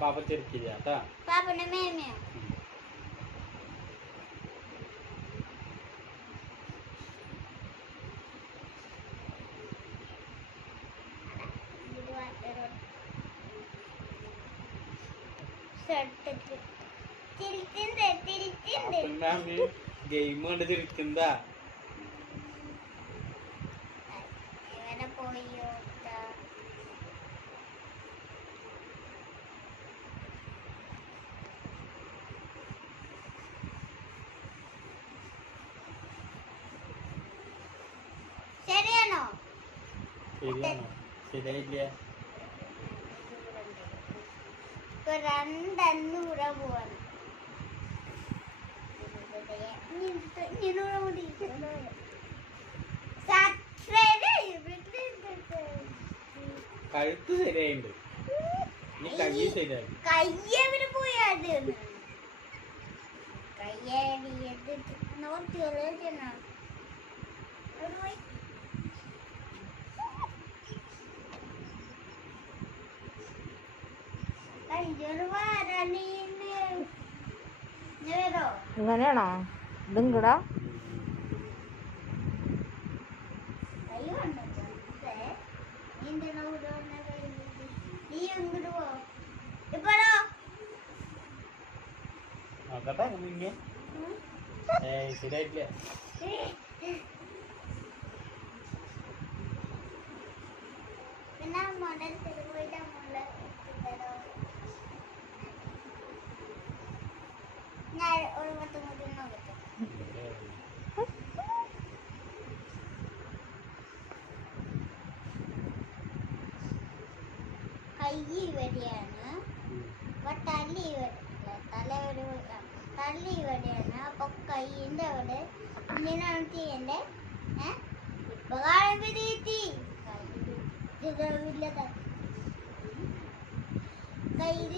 പാപ്പ ചെറുക്കില്ല കേട്ടാ. പാപ്പന്റെ മേമയോ. തിരിച്ചുണ്ട് തിരിച്ചുണ്ട് അപ്പൊ ഗെയിം കണ്ട് ചെറുക്കുന്നതാ ഇവനെ പോയോ ശരിയാണോ ശരിയാണോ? ശരിയായില്ല പോവാണ്. കഴുത്ത് ശരിയായിട്ടുണ്ട് ഇനി കൈ ശരിയായി കയ്യവര് പോയത് കയ്യടി നോട്ടി കയ്യൊരു വാരണീന്ന് വരോ ഇങ്ങനെയാണോ ഇതും കൈ കണ്ടോ എന്തിനാ ഇവിടെ വന്ന കൈ നീ എങ്ങോട്ട് പോ ഇപ്പോഴോ നോക്കട്ടെ മുന്നേ ഏയ് ശരിയായിട്ടില്ല. പിന്നെ മോഡൽ കൈ ഇവിടെയാണ് അപ്പൊ തലി ഇവിടെ തല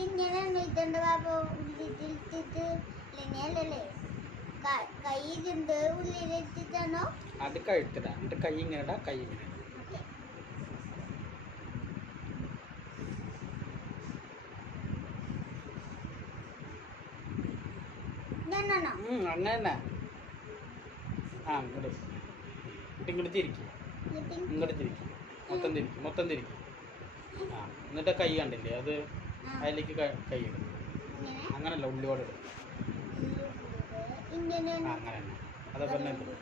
ഇങ്ങനെ നീട്ടണ്ട ബാബു അത് കഴുത്തിടാ. എന്നിട്ട് കൈ ഇങ്ങനെ ഇടാ കൈ ഇങ്ങനെ. ഓക്കെ. ഞാനാണോ ഉം, അങ്ങനെ തന്നെ ആ ഇങ്ങോട്ട് എന്നിട്ട് ഇങ്ങോട്ട് തിരിക്കും. എന്നിട്ട്? ഇങ്ങോട്ട് തിരിക്കും. മൊത്തം തിരിക്കും മൊത്തം തിരിക്കും. ആ എന്നിട്ട് കൈ കണ്ടില്ലേ? അത് അതിലേക്ക് കൈ ഇടും. അങ്ങനല്ല ഉള്ളിയോടെ ഇടും. അങ്ങനെ. തന്നെ അതേപോലെ